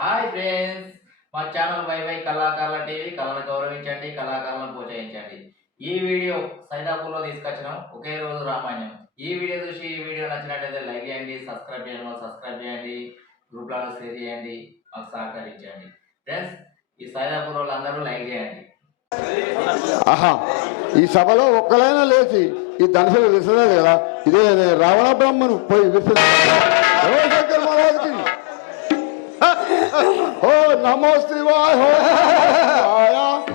Hi friends, మా channel YY కళాకారుల TV. కళను గౌరవించండి, కళాకారులను ప్రోత్సహించండి. ఈ వీడియో సైదాపూర్లో తీసుకొచ్చినాం. ఒకే రోజు రామాయణం. ఈ వీడియో చూసి ఈ వీడియో నచ్చినట్లయితే లైక్ చేయండి, సబ్స్క్రైబ్ చేయండి, గ్రూప్లలో షేర్ చేయండి, మాకు సహకరించండి. ఫ్రెండ్స్, ఈ సైదాపూర్ వాళ్ళందరూ లైక్ చేయండి. ఆహా, ఈ సభలో ఒక్కలైనా లేచి ఈ ధనుసులు విసరలేదు కదా. ఇదే రావణ బ్రహ్మను పోయి విసర్శంకర్ మహారాజుకి ఓ నమో శివాయ,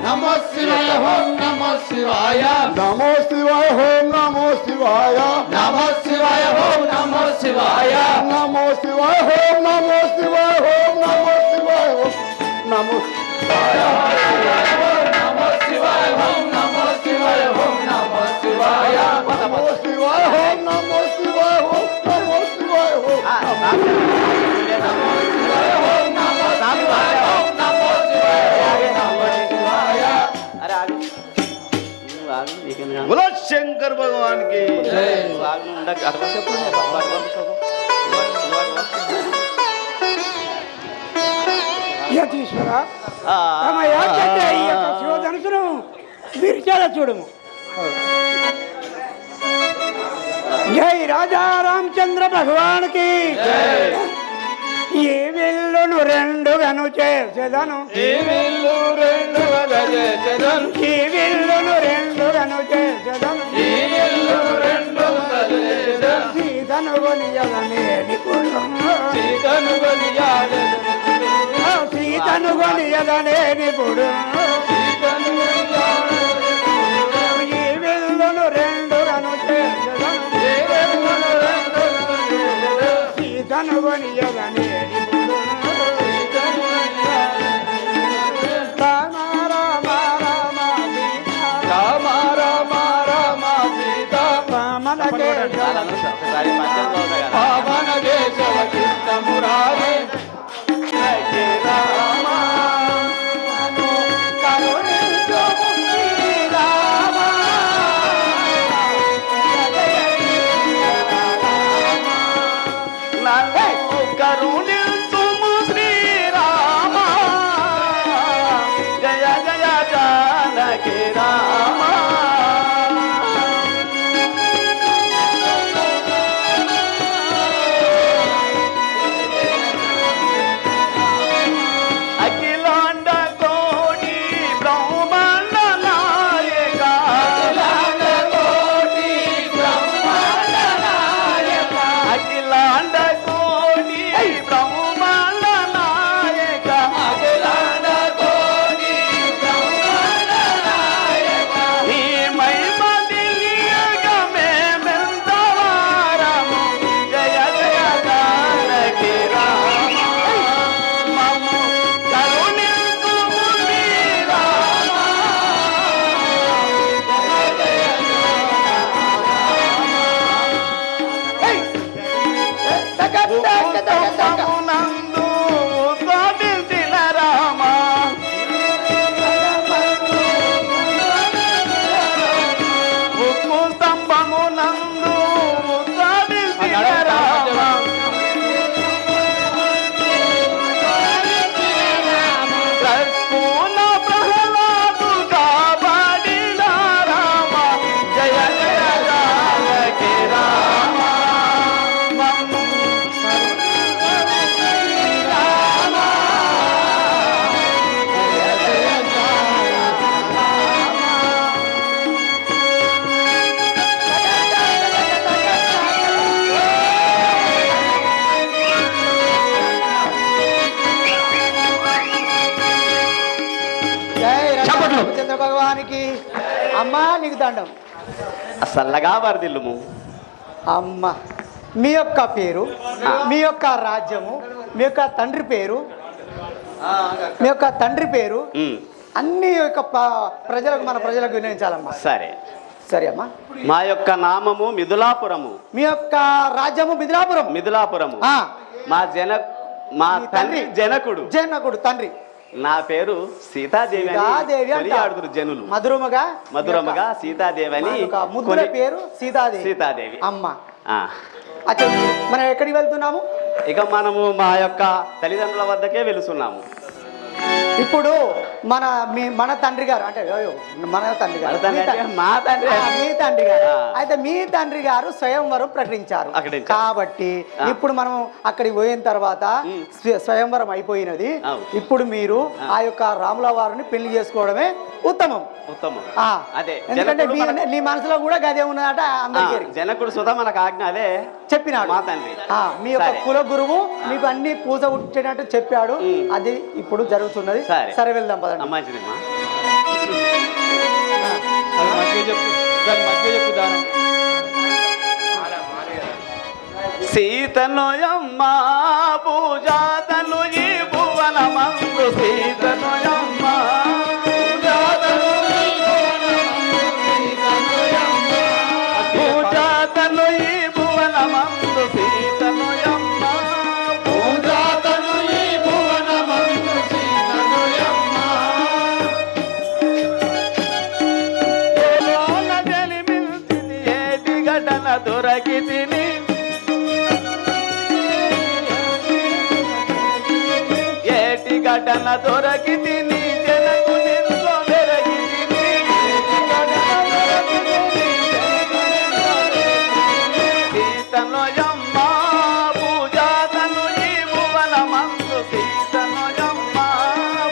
నమో శివాయ, ఓం నమో శివాయ, నమో శివాయ, ఓం నమో శివాయ, నమో శివాయ, ఓం నమో శివాయ, నమో శివాయ, ఓం నమో శివాయ, ఓం నమో శివాయ, నమో నమో శివాయ, ఓం నమో శివాయ, ఓం నమో శివాయ, నమో శివాయ, ఓం నమో శివాయ, ఓం నమో శివాయ, बोलो शंकर भगवान की యతీశ్వర తమ యాచంటే ఈ యొక్క శివధనుసును విరిచేలా చూడము. జై రాజా రామచంద్ర భగవానికి ఈ విల్లును రెండుగాను చేసేదను, ఈ విల్లు రెండుగా చేసేదను, ఈ విల్లును రెండుగాను చేసేదను, ఈ విల్లు రెండుగా చేసేదను, సీతను కొనియదనేది సీతను కొనియాడెను, సీతను కొనియదనేది పుడు, సీతను కొనియాడెను, ఈ విల్లును రెండుగాను చేసేదను, ఈ విల్లు రెండుగా చేసేదను, సీతను కొనియదనేది పుడు. సీతను కొనియాడెను, రామ రామ రామ సీత రామ రామ రామ సీత, రామనకే పావన కేశవ కృష్ణ మురారి, జయ రామ కరుణించు శ్రీరామ, కరుణించుము శ్రీరామ, జయ జయ జానకి రామ. అఖిలాండ కోటి బ్రహ్మాండ నాయక, అఖిలాండ కోటి బ్రహ్మాండ నాయక, అఖిలాండ కోటి బ్రహ్మాండ నాయక, అఖిలాండ కోటి బ్రహ్మాండ నాయక, నీ మహిమ తెలియక మేమెంతవారము, జయ జయ జానకి రామ. మమ్ము కరుణించుము శ్రీరామ, నందు స్వామించిన రామ, ఉప్పు స్తంభము నందు స్వామించిన రామ, ప్రస్ఫున ప్రహ్లాదు కాపాడిన రామ, జయ జయ జానకి రామ. మమ్ము జై రామచంద్ర భగవానికి. అమ్మా నీకు దండం. సల్లగా వరదిల్లుము. అమ్మ మీ యొక్క పేరు, మీ యొక్క రాజ్యము, మీ యొక్క తండ్రి పేరు, మీ యొక్క తండ్రి పేరు అన్ని యొక్క ప్రజలకు మన ప్రజలకు వినియోగించాలమ్మా. సరే, సరే అమ్మా. మా యొక్క నామము మిథులాపురము. మీ యొక్క రాజ్యము మిథిలాపురం. మిథులాపురము. ఆ, మా మీ తండ్రి జనకుడు. జనకుడు తండ్రి. నా పేరు సీతాదేవి అని సీతాదేవి అంట. కొనియాడుదురు జనులు. మధురముగా సీతాదేవి అని ముద్దుల పేరు సీతాదేవి. సీతాదేవి. అమ్మ ఆ. అచ్చా, మనం ఎక్కడికి వెళ్తున్నాము? ఇక మనము మా యొక్క తల్లిదండ్రుల వద్దకే వెలుస్తున్నాము. ఇప్పుడు మన తండ్రి గారు అంటే మన తండ్రి గారు మన తండ్రి అంటే మా తండ్రి. మీ తండ్రి గారు ఆ. అయితే మీ తండ్రి గారు స్వయంవరం ప్రకటించారు. కాబట్టి ఇప్పుడు మనం అక్కడికి పోయిన తర్వాత స్వయంవరం అయిపోయినది. ఇప్పుడు మీరు ఆ యొక్క రాముల వారిని పెళ్లి చేసుకోవడమే ఉత్తమం. అదే ఎందుకంటే నీ మనసులో కూడా గదే ఉన్నదట. అందరికీ జనకుడు సుధా మనకు ఆజ్ఞ అదే చెప్పినాడు. మా తండ్రి మీ యొక్క కుల గురువు మీకు అన్ని పూజ ఉట్టినట్టు చెప్పాడు. అది ఇప్పుడు జరుగుతున్నది. సరే వెళ్దాం పదండి. మంచిదమ్మా. సీతనోయమ్మ పూజాతను ఈ భువనమందు సీతనోయమ్మ పూజాతను ఈ భువనమందు సీతనోయమ్మ పూజాతను ఈ భువనమందు సీతనోయమ్మ ఏలోన తెలిమిల్చిది ఏటి గడన దొరకితిని ఏటి గడన దొరకితిని జనకు నిన్లో మెరగితిని సీతనోయమ్మ పూజాతను ఈ భువనమందు సీతనోయమ్మ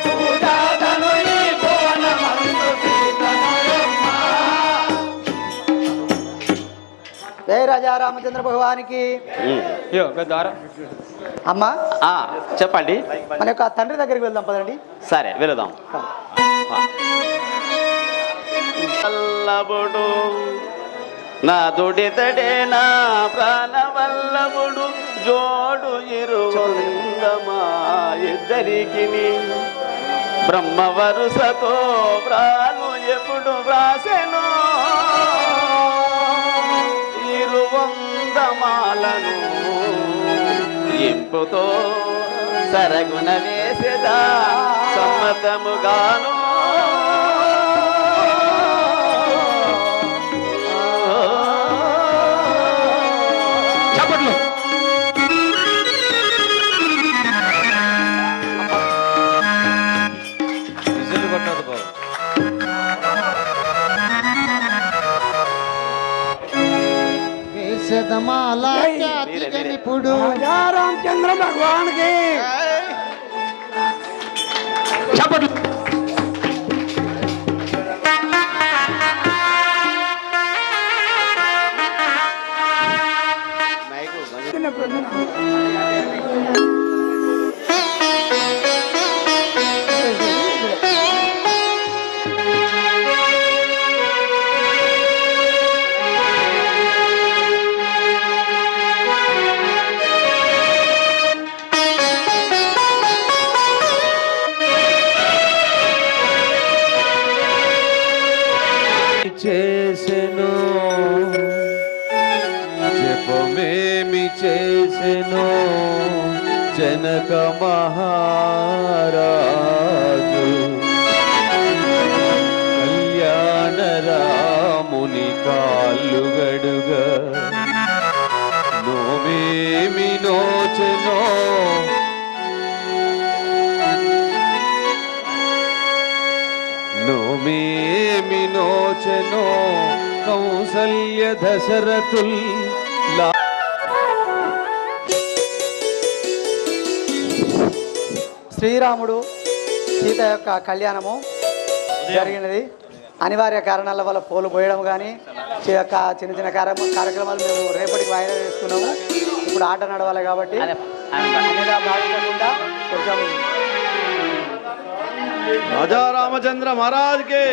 పూజాతను ఈ భువనమందు సీతనోయమ్మ. జయ రాజా రామచంద్ర భగవానికి. అమ్మా చెప్పండి. మన యొక్క తండ్రి దగ్గరికి వెళ్దాం పదండి. సరే వెళదాం. వల్లభుడు నా దుడితడే నా ప్రాణవల్లభుడు జోడు ఇరువందమా ఇద్దరికి బ్రహ్మ వరుసతో వ్రాను ఎప్పుడు వ్రాసెను ఇరువందమాలను ఇంపుతో సరగుణ వేసేదా సమ్మతముగాను ఇప్పుడు రామచంద్ర భగవానికి చేసెను జపమేమి చేసెను జనక మహారాజు కళ్యాణ రాముని కాళ్ళు గడుగా నోమేమి నోచెనో నోమేమి నోచెనో కౌసల్య దశరథుల్ శ్రీరాముడు సీత యొక్క కళ్యాణము జరిగినది. అనివార్య కారణాల వల్ల పోలు పోయడం కానీ యొక్క చిన్న చిన్న కార్యక్రమాలు మేము రేపటికి వాయిదా వేస్తున్నాము. ఇప్పుడు ఆట నడవాలి కాబట్టి అన్నిలా భావించకుండా కొంచెం రాజా రామచంద్ర మహారాజ్ కే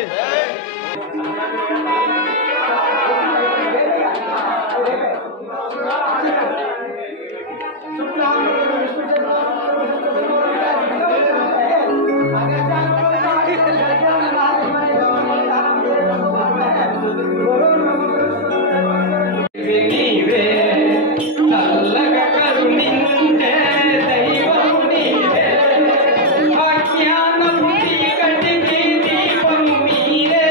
అజ్ఞానము చీకటికి దీపం మీరే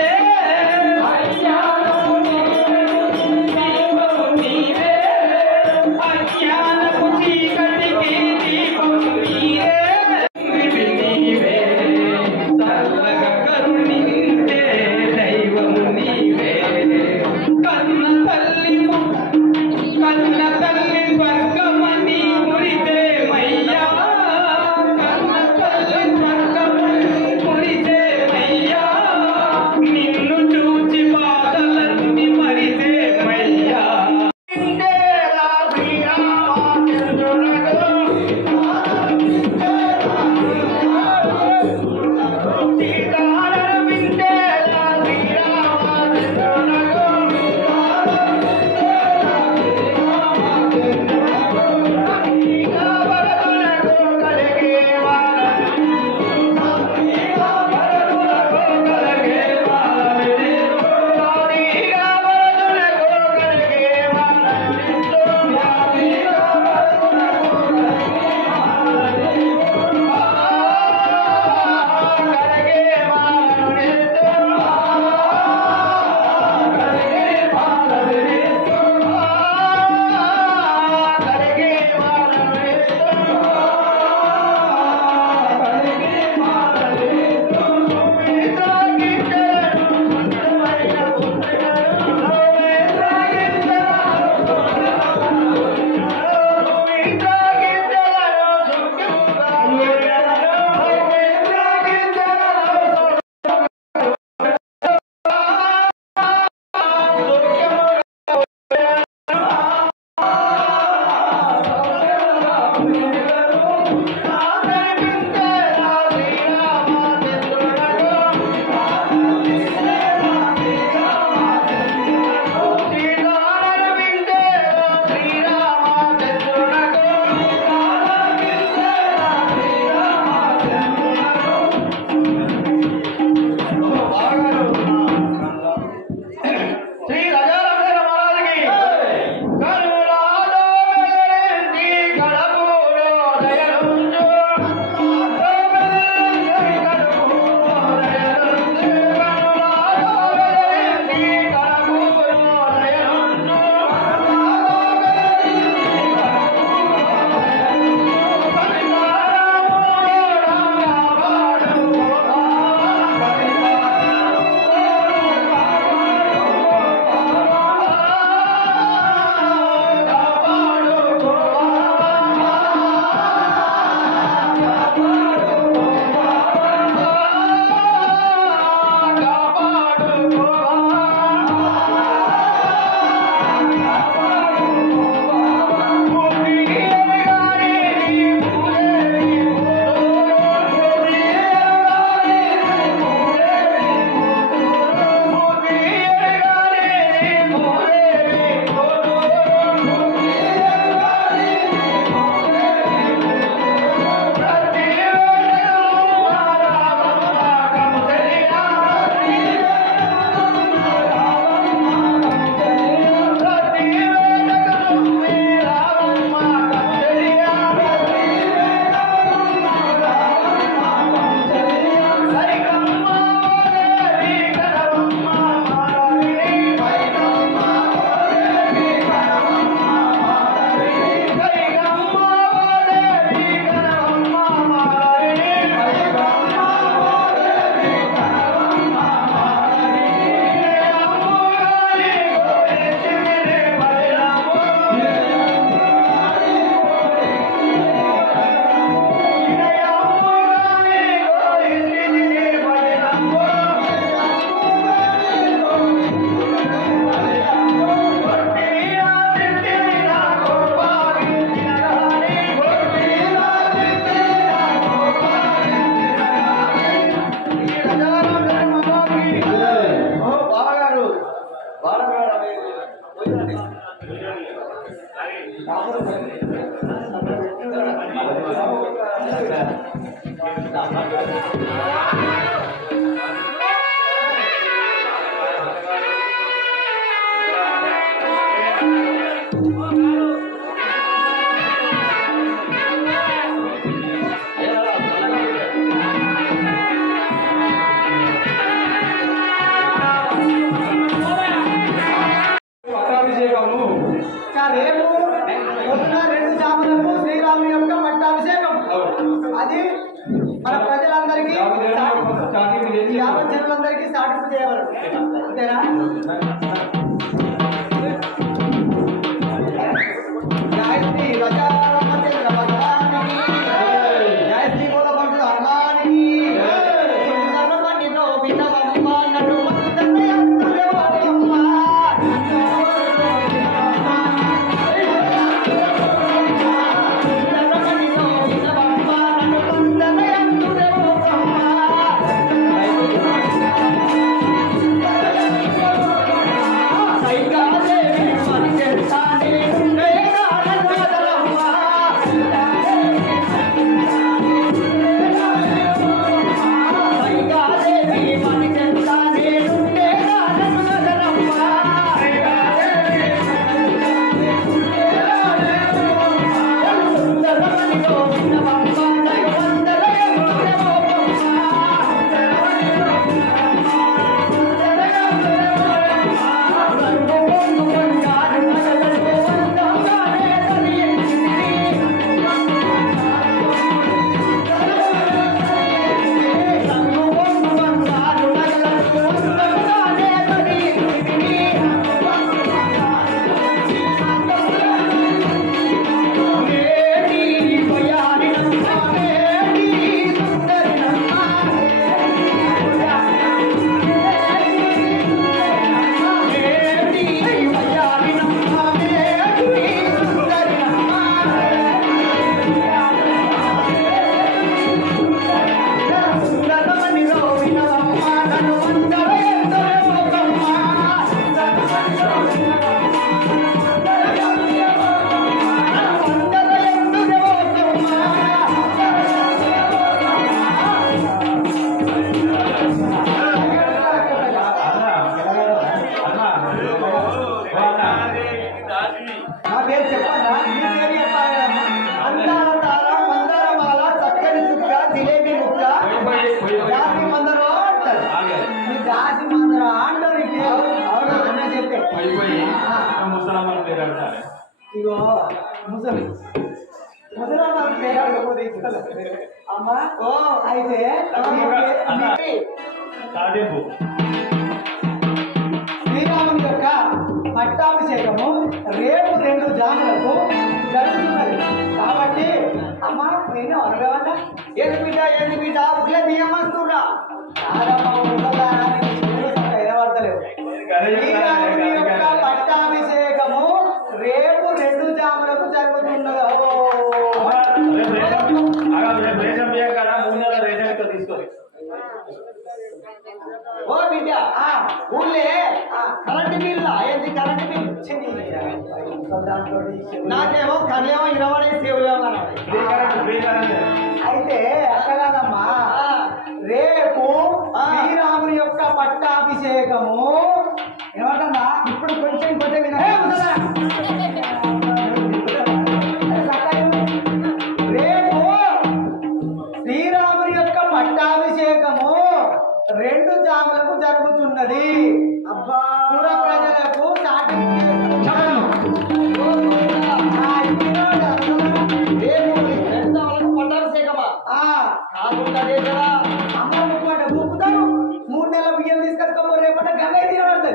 శ్రీ గజానన మహారాజుకి కరుణాలో వెలిగింది కడపూలో దయనుంజు కడపూలో దయనుంజు కరుణాలో వెలిగింది కడపూలో దయనుంజు రేపు పొద్దున 2 జాములకు శ్రీరాముని యొక్క పట్టాభిషేకం. అది మన ప్రజలందరికీ యావత్ జనులందరికీ సాటింపు చేయవలెను. అంతేనా? జై శ్రీ గజానన భగవానికి, జై శ్రీ మూలకంఠ హనుమానికి, సుందర పండితో వినవమ్మ నన్ను వందనే అందురేవమ్మ. ఆ జాతి మందరు అంటారు. ఈ జాతి మందరు అంటారు. ఈ పేరు అవునా అన్న చెప్తే ఇగో ముసలి ముసలమ్మ పేరు అడగకపోతే అమ్మా ఓ అయితే శ్రీరాముని యొక్క పట్టాభిషేకము రేపు 2 జాములకు జరుగుతున్నది కాబట్టి అమ్మ నేను అడగవన్నా ఏది బిడ్డ అప్పుడే బియ్యం వస్తున్నా వినబడతలేవు. శ్రీరాముని యొక్క పట్టాభిషేకము రేపు 2 జాములకు జరుగుతున్నది. ఓ బిడ్డ ఊళ్ళే కరెంటు బిల్లు ఏంటి కరెంటు బిల్లు నాకేమో కళ్ళేమో 20 సేవలేమో అయితే అట్లా కాదమ్మా రేపు శ్రీరాముని యొక్క పట్టాభిషేకము ఏమంటా ఇప్పుడు కొంచెం రేపు శ్రీరాముని యొక్క పట్టాభిషేకము 2 జాములకు జరుగుతున్నది. పుర ప్రజలకు పట్టాభిషేకమా అమ్మ ముక్కుతారు 3 నెలల బియ్యం తీసుకొచ్చుకోమో రేపట గంగ తినబడుతుంది.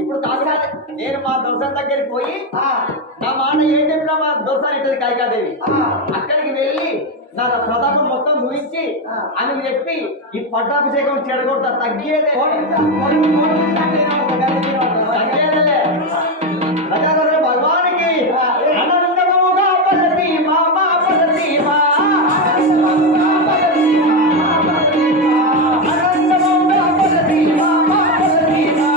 ఇప్పుడు కాకుండా నేను మా దొరసారి దగ్గరికి పోయి నా మాట ఏం చెప్పినా మా దొరసారి ఇట్టది కాయికాదేవి అక్కడికి వెళ్ళి నా ప్రతాపం మొత్తం ముగించి అని చెప్పి ఈ పట్టాభిషేకం చెడగొడతా తగ్గేదే భగవానికి అనంతముగా పలసి మామా పలసి మా అనంతముగా పలసి మామా పలసి మా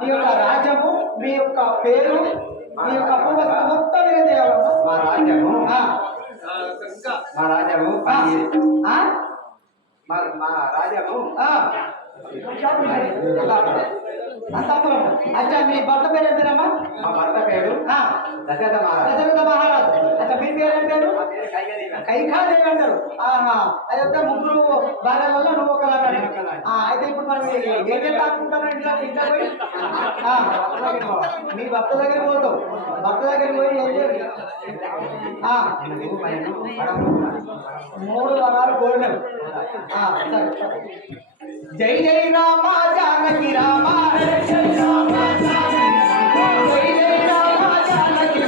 మీ యొక్క రాజ్యము, మీ యొక్క పేరు, మీ యొక్క అపూర్వత మొత్తం మీరే చేయాలమ్మా. మా రాజ్యము మా రాజ్యము అంతపురం. అచ్చా మీ భర్త పేరు ఏం పేరమ్మా? మా భర్త పేరు దశరథ మహారాజ్. అచ్చా మీ పేరు ఏం పేరు? కైకాదేవి అంటారు. అయితే 3 భార్యలలో నువ్వు ఒకలాగా. అయితే ఇప్పుడు మనం ఏమేం తాకుంటారు ఇంట్లో పోయి మీ భర్త దగ్గర పోతావు. భర్త దగ్గర పోయి ఏం చేయాలి? 3 వరాలు కోరినావు. సరే. జై జై రామ జానకి రామ, జై జై రామ జానకి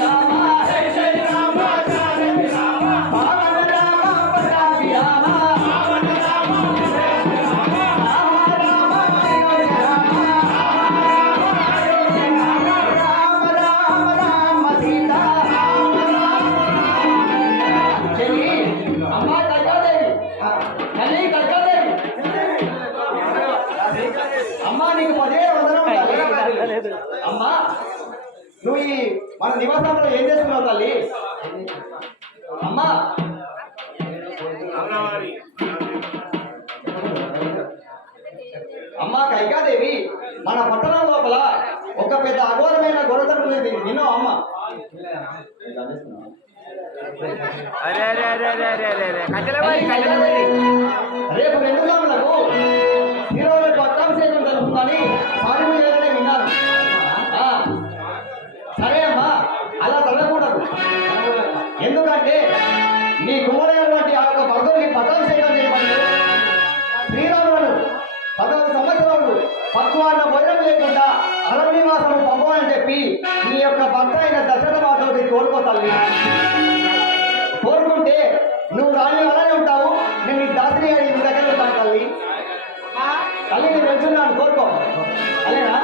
రామ, జై జై రామ జానకి రామ, పవన రామ పటాభి రామ, పవన రామ నీకు 10,000 వందనం. అమ్మా నువ్వు ఈ మన నివాసంలో ఏం చేస్తున్నావు తల్లి? అమ్మా అమ్మా కైకాదేవి, మన పట్టణం లోపల ఒక పెద్ద అఘోరమైన గొడవతడుతుంది. నిన్నో అమ్మ రేపు 2 గ్రాములకు హీరోల పట్టాభిషేకం జరుగుతుందని సాగు చేయాలని విన్నాను. సరే అమ్మా, అలా జరగకూడదు. ఎందుకంటే నీ కుమారైనటువంటి ఆ యొక్క భక్తుడికి పట్టాభిషేకం చేయమని శ్రీరాములను 14 సంవత్సరాలు పక్వాన్న భోజనం లేకుండా అరణ్యవాసము పంపమని చెప్పి నీ యొక్క భర్త అయిన దశరథ మాతోటి కోరుకో తల్లి. కోరుకుంటే నువ్వు రాని అలానే ఉంటావు, నేను నీ దాసిని అడిగి నీ దగ్గర ఉంటాను తల్లి. తల్లి నేను వెళ్తున్నాను, కోరుకో. అదేనా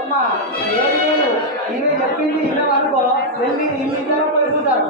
అమ్మా ఏం లేదు, ఇవి చెప్పింది ఇన్నవనుకో వెళ్ళి ఇద్దరు పడుకుంటారు.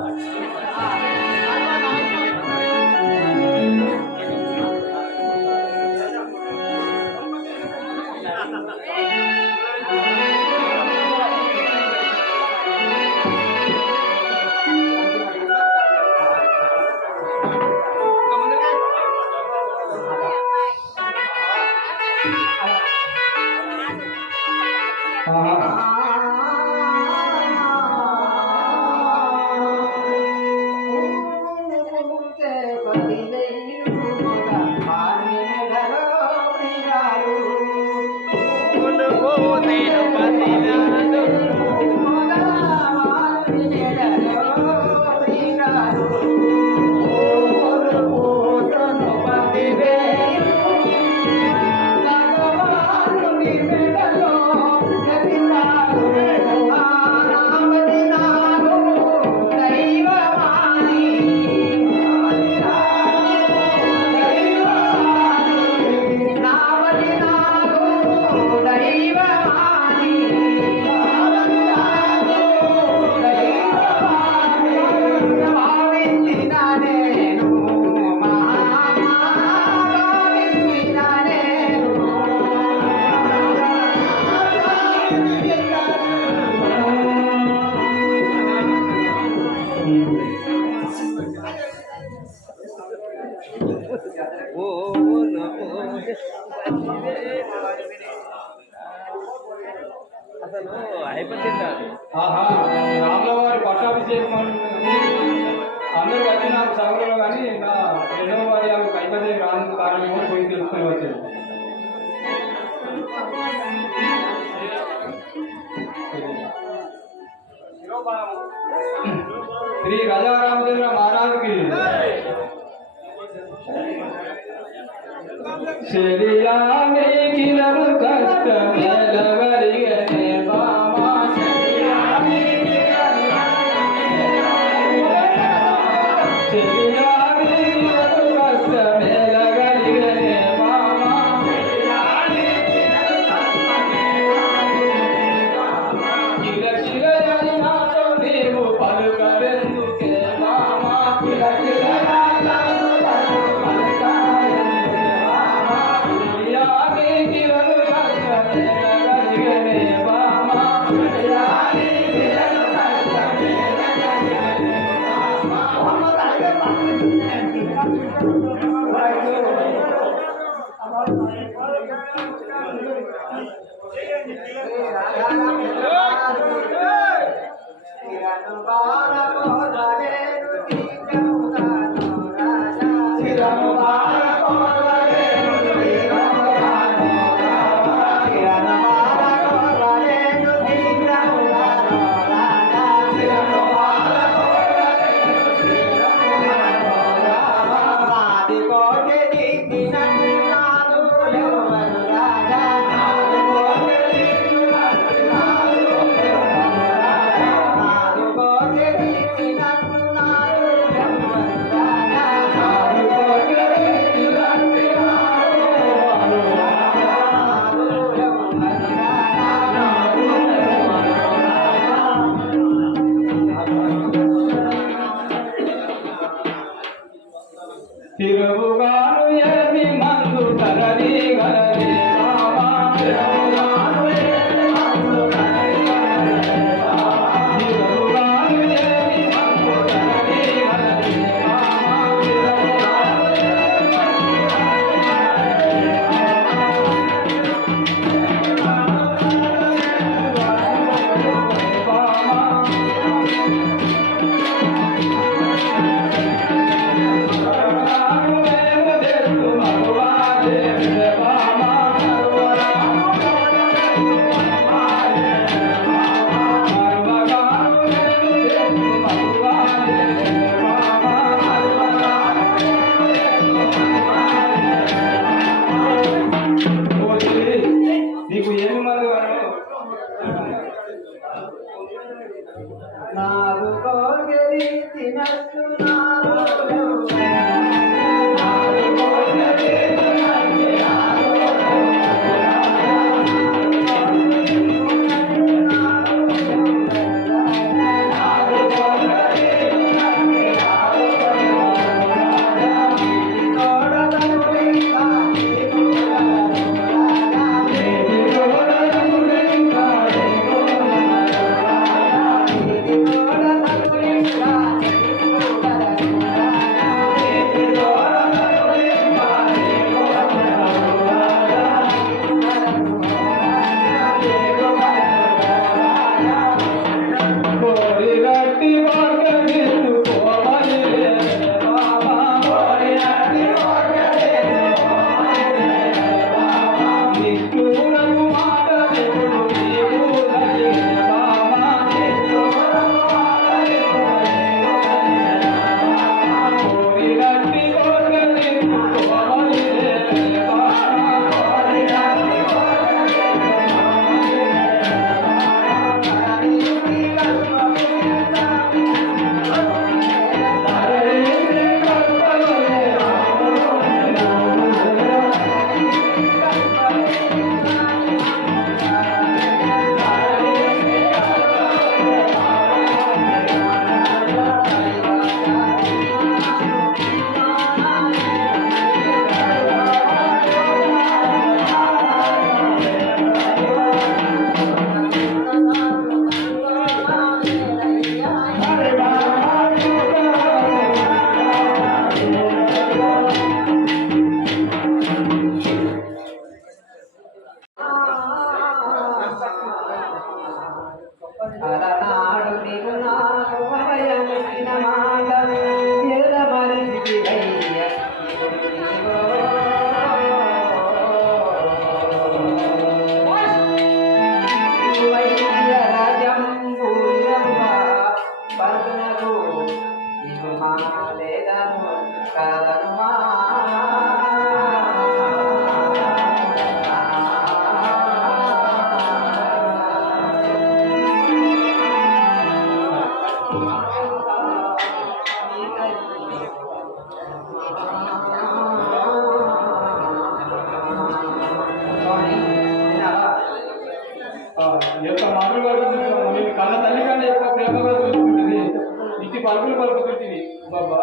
రాముల వారి పట్టాభిషేకం అందరూ వచ్చి నాకు చదువులో కానీ నా 2వ వారి కైపదే రాని కారణమేమో పోయి తెలుసుకొని వచ్చాను. శ్రీ రాజారామచంద్ర మహారాజుకి శరీరానికి కష్టమేలవరిగనే బామా తిరుగుగాను ఏమి మందు తరలి గలది రామ నీకు ఏమి మరి నారు కోగరి తినచ్చు నారు అలనాడు నీవు నాకు భయముసిన మాట ఎద మరిచి అయ్య రాజ్యం పలుకునకు ఇగు మా లేదను కాదను మా యొక్క మాతృభాష నేను కన్న తల్లి కంటే ఎక్కువ ప్రేమగా చూసుకుంటుంది ఇట్టి పలుకులు పలుకుతుంది బాబా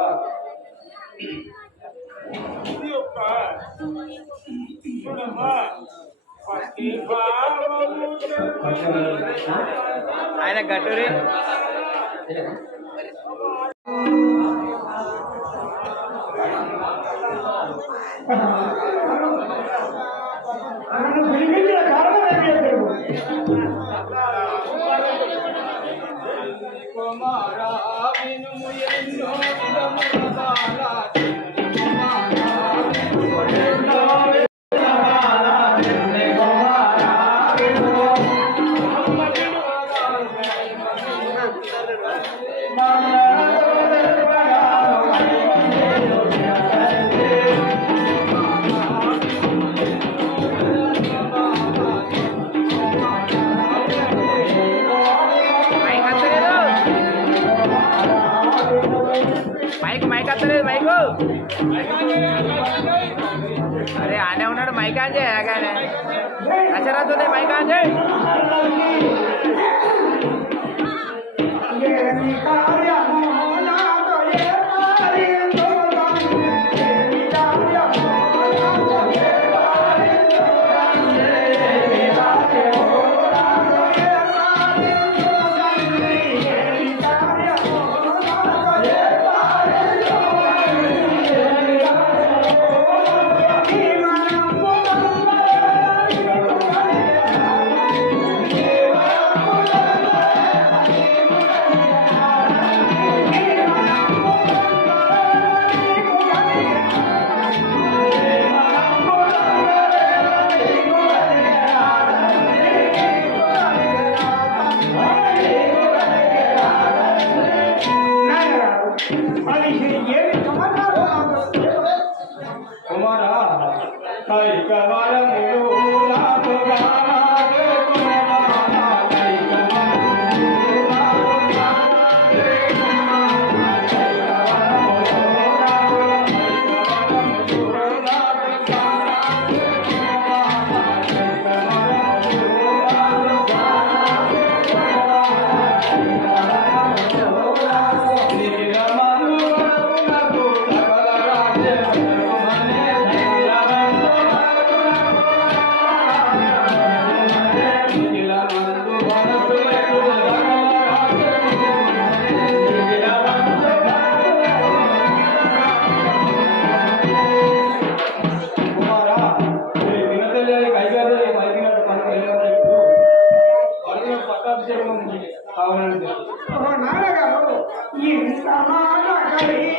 ఆయన గట్టూరి కుమారా వినుము ఎన్నో విధముల బాలా మైక్ వస్తలేదు మైకు. అరే ఆనే ఉన్నాడు మైక్ ఆన్ చేయ కానీ దశరథ్ ఉంది మైక్ ఆన్ చేయి. అవునండి. నాన్నగారు ఇంత మాట కలిగి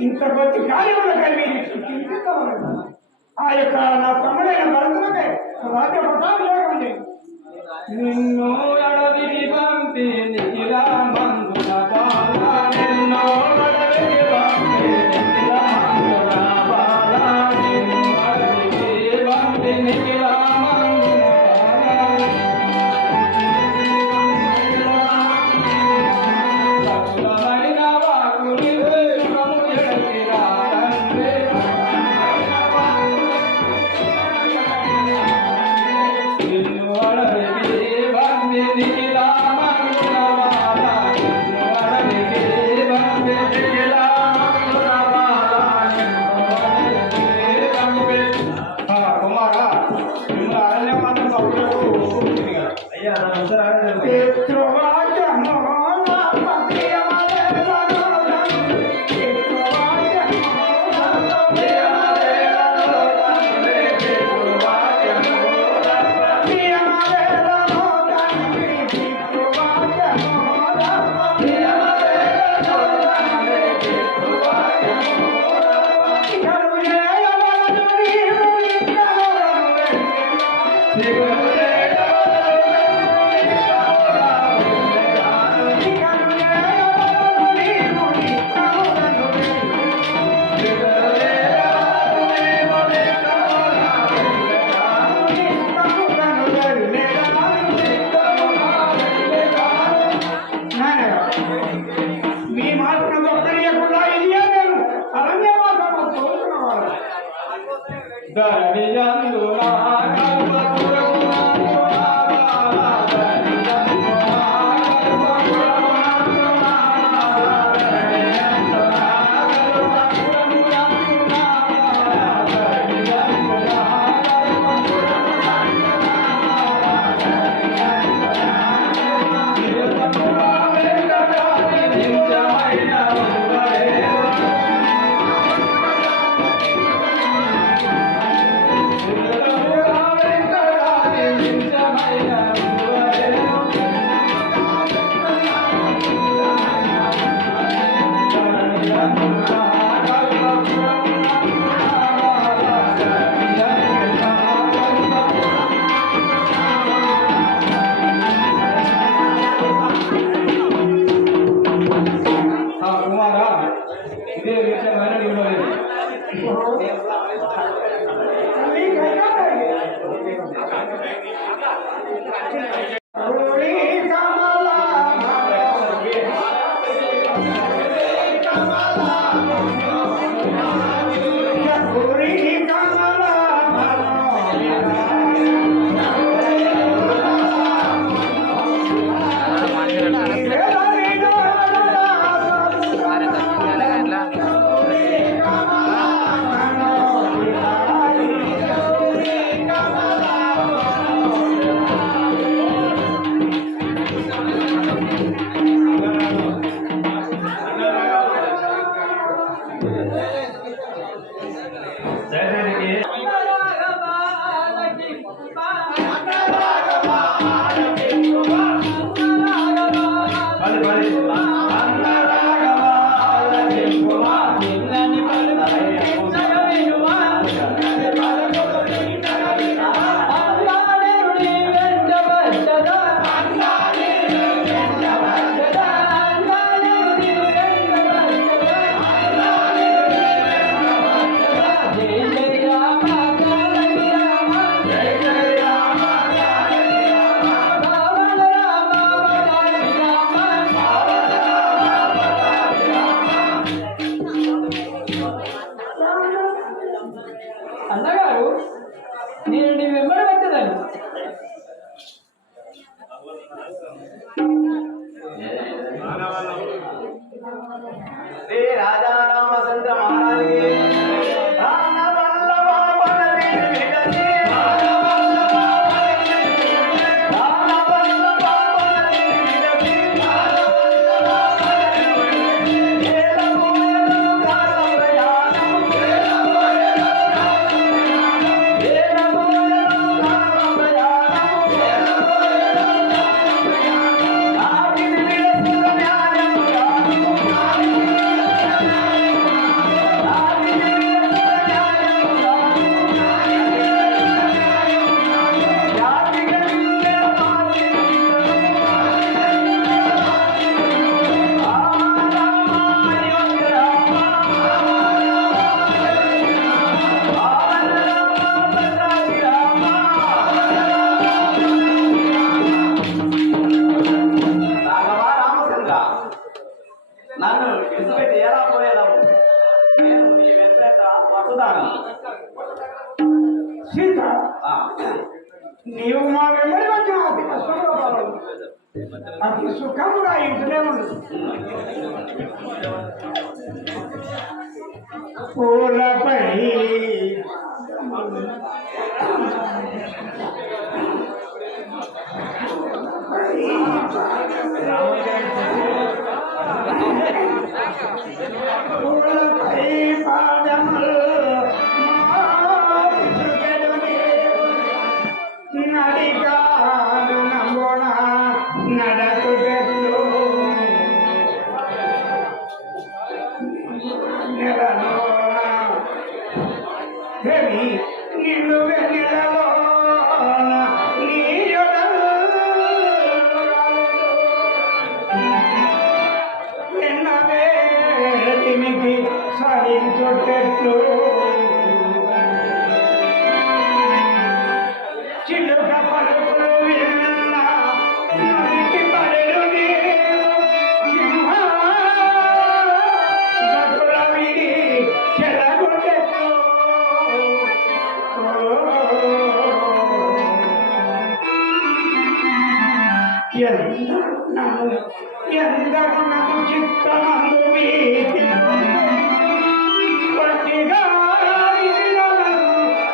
ఇంత కొద్ది కార్యముల కలిగి ఆ యొక్క నా తమ్ముడైన భరతులకే రాజ్య ప్రతాపయోగం నిన్ను అడవికి పంపి నిఖిలా మందుల బాల నిన్ను అడవికి పంపి నిఖిలా మందుల బాల నిన్ను అడవికి పంపి నిఖిలా మందుల బాల సకులమైన వాకుని సుఖము ఎడతిరా తండ్రి నిన్ను అడవికి పంపి నిఖిలా మందుల బాల నిన్ను అడవికి పంపి నిఖిలా మందుల బాల నిన్ను అడవికి పంపి కుమారా నిన్ను అరణ్యమాత్రం పప్పులకు అయ్యా నా మీ మాటను ఒక్కడియకుండా ఇదే నేను అరణ్యవాసము చూస్తున్నవాడు ధరణియందునా కల్పపురమునా వెంకట ఎట్లెట్ట వస్తుందాను సీత నీవు మా వెంబడి వచ్చిన అతి కష్టంగా బాబు అతి సుఖముగా ఇంటనే ఉంది పూలపై పూలపై పాదములు నడిగాను నమోణ నడకుటెట్లు నెలలోన దేవి నిన్ను వెన్నెలలోన వెన్నవేదినికి సరించుటెట్లు చిలుక పలుకులు విన్న నదికి పడెను సింహ విడి చెలగొట్టెట్లు ఎందరు నన్ను చిత్తమందు పట్టిగా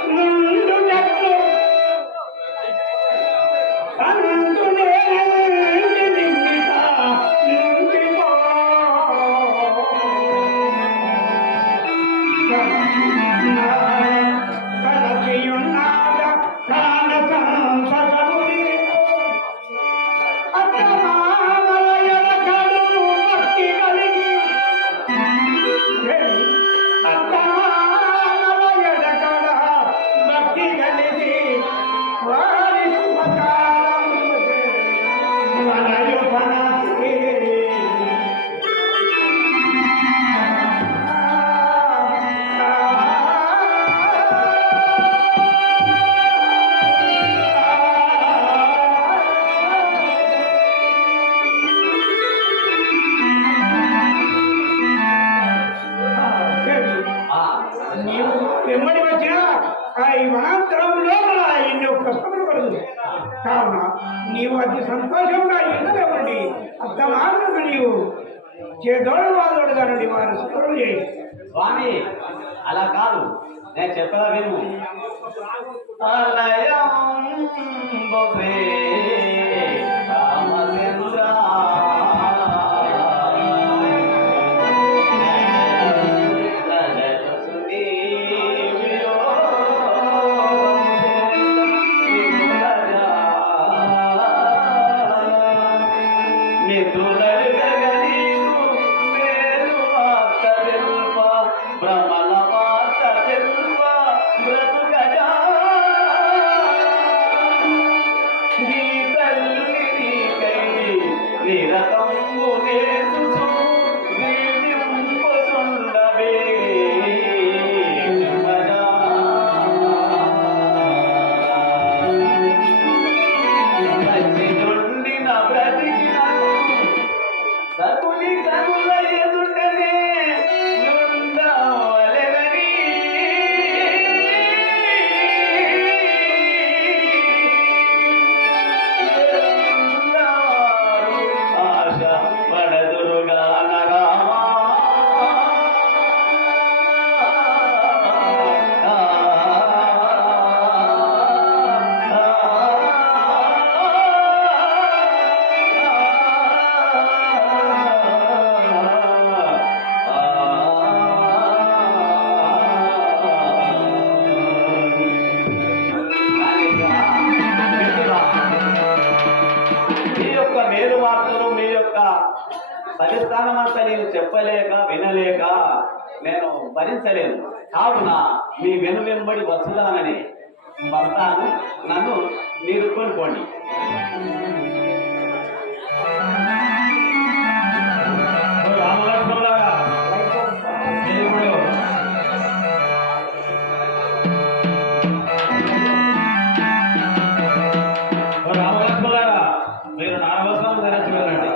నుండు చెట్లు అందు కలచియున్నాద కాన సంసముని అత్తమామలయల కడు భక్తి కలిగి అత్తమామలయల కడ భక్తి కలిగి వారి ఉపకారం వలయు పనసి నీవు వెంబడి వచ్చిన ఆ ఈ వనాంతరం లోపల ఎన్నో కష్టములు పడదు కావున నీవు అతి సంతోషంగా ఎన్నదేవండి అర్థమాత్రము నీవు చేదోడు వాదోడుగా నుండి వారు సుఖం చేయి స్వామి అలా కాదు నేను చెప్పదా విను బ్రహ్మల వార్త తెలుప బ్రతుకజా నీ తల్లి నీకై నిరతంబు నేర్చుచు దీవింపుచుండవే కదా మంచి నుండి నా బ్రతికినను సకులి కనుల ఎదుటనే మేలు వార్తలు మీ యొక్క పరిస్థానమంతా నేను చెప్పలేక వినలేక నేను భరించలేను కావున మీ వెనువెంబడి వచ్చుదానని వస్తాను నన్ను మీరు కొనుక్కోండి మీరు నాగవసం ధరించి వెళ్ళండి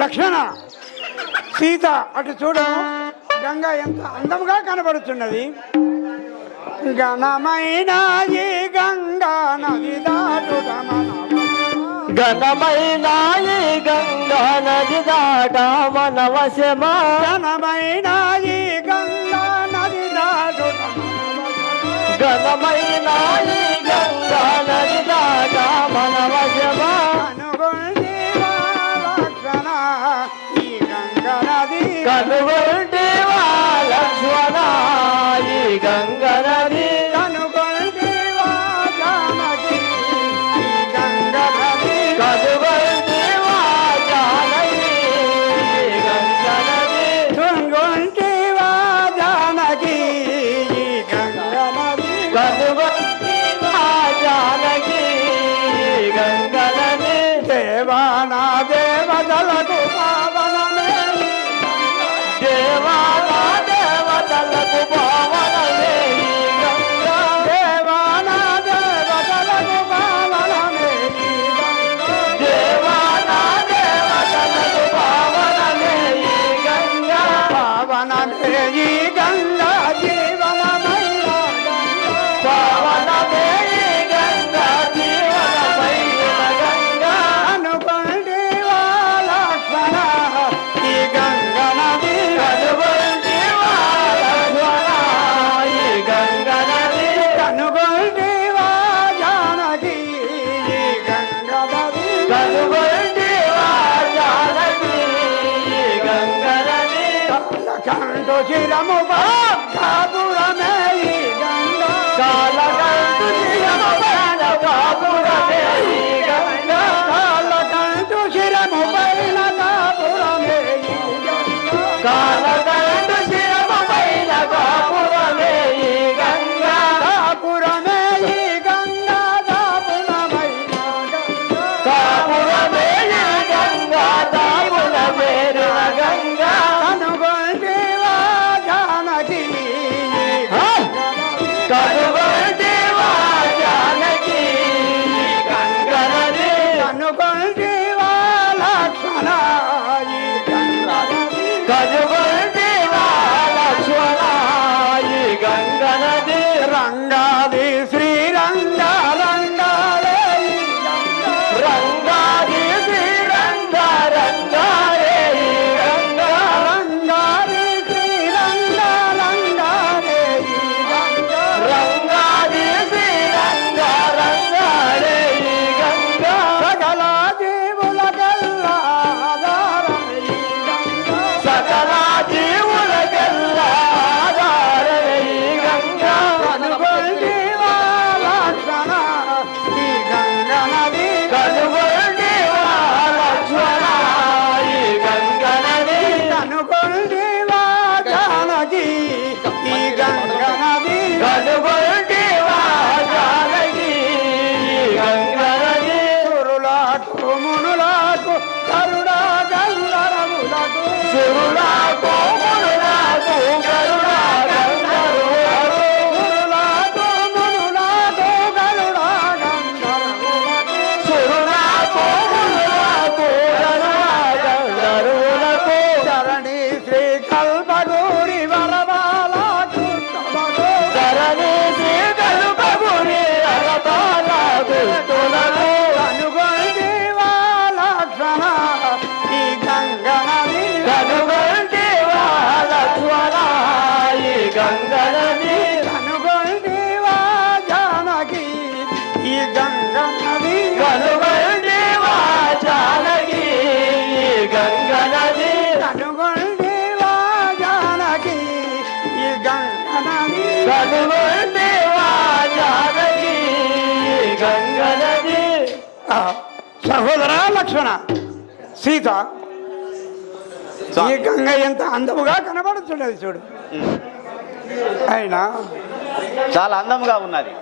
లక్షణ సీత అటు చూడము గంగ ఎంత అందముగా కనబడుతున్నది. ఘనమైన ఈ గంగా నది దాటుట ఘనమైన ఈ గంగా నది దాట మన వశమా ఘనమైన ఈ గంగా నది దాటుట ఘనమైన ఈ గంగా నది దాట మన వశమా కనుగొంటివా లక్ష్మణ ఈ గంగ నది కనుగొంటివా జానకి ఈ గంగ నది కనుగొంటివా జానకి ఈ గంగ నది కనుగొంటివా జానకి ఈ గంగ నది కనుగొంటివా జానకి ఈ గంగ నది దేవానా దేవతలకు పావనమే దేవానా దేవతలకు పావనమే ఈ గంగ దేవానా దేవతలకు పావనమే ఈ గంగ దేవానా దేవతలకు పావనమే ఈ గంగ పావనమే ఈ గంగ జీవనమైన గంగ పావనమే ఈ గంగ జీవనమైన గంగ అనుకొంటివా లక్ష్మణ ఈ గంగ నది కనుగొంటివా లక్ష్మణ ఈ గంగ నది కనుగొంటివా జానకి ఈ గంగ నది కనుగొంటివా జానకి ఈ గంగ నది కంటు శిరము కాపురమే ఈ గంగ కాలకంటు శిరము పైన కాపురమే ఈ గంగ కాలకంటు శిరము పైన కాపురమే ఈ గంగ కాలకంటు శిరము పైన కాపురమే ఈ గంగ కాపురమే ఈ గంగ దాపురమైన గంగ కాపురమే ఈ గంగ దాపుల వేరున గంగ కనుగొంటివా జానకి కనుగొంటివా జానకి ఈ గంగ నది కనుగొంటివా లక్ష్మణ ఈ గంగ నది కనుగొంటివా లక్ష్మణ ఈ గంగ నది రంగాది శ్రీరంగ రంగాలే ఈ గంగ రంగాది శ్రీరంగ రంగారే ఈ గంగ రంగాది శ్రీరంగ రంగాలే ఈ గంగ రంగాది శ్రీరంగ రంగారే ఈ గంగ సకల జీవులకెల్లా ఆధారం ఈ గంగ సకల జీవులకెల్లా ఆధారమే ఈ గంగ కనుగొంటివా లక్ష్మణ ఈ గంగ నది కనుగొంటివా లక్ష్మణ ఈ గంగ నది కనుగొంటివా జానకి ఈ గంగ నది కనుగొంటివా జానకి ఈ గంగ నది సురులకు మునులకు కరుడా గంధరములకు సురులకు మునులకు గరుడా గంధర్వులకు సురులకు మునులకు కరుడా గంధరములకు సురులకు మునులకు గరుడా గంధర్వులకు గంగా నది కనుగొంటివా జానకి ఈ గంగా నది కనుగొంటివా జానకి గంగా నది కనుగొంటివా జానకి ఈ గంగా నది కనుగొంటివా జానకి గంగా నది సహోదర లక్ష్మణ సీత ఈ గంగ ఎంత అందముగా కనబడుతున్నది చూడు అయినా చాలా అందంగా ఉన్నది.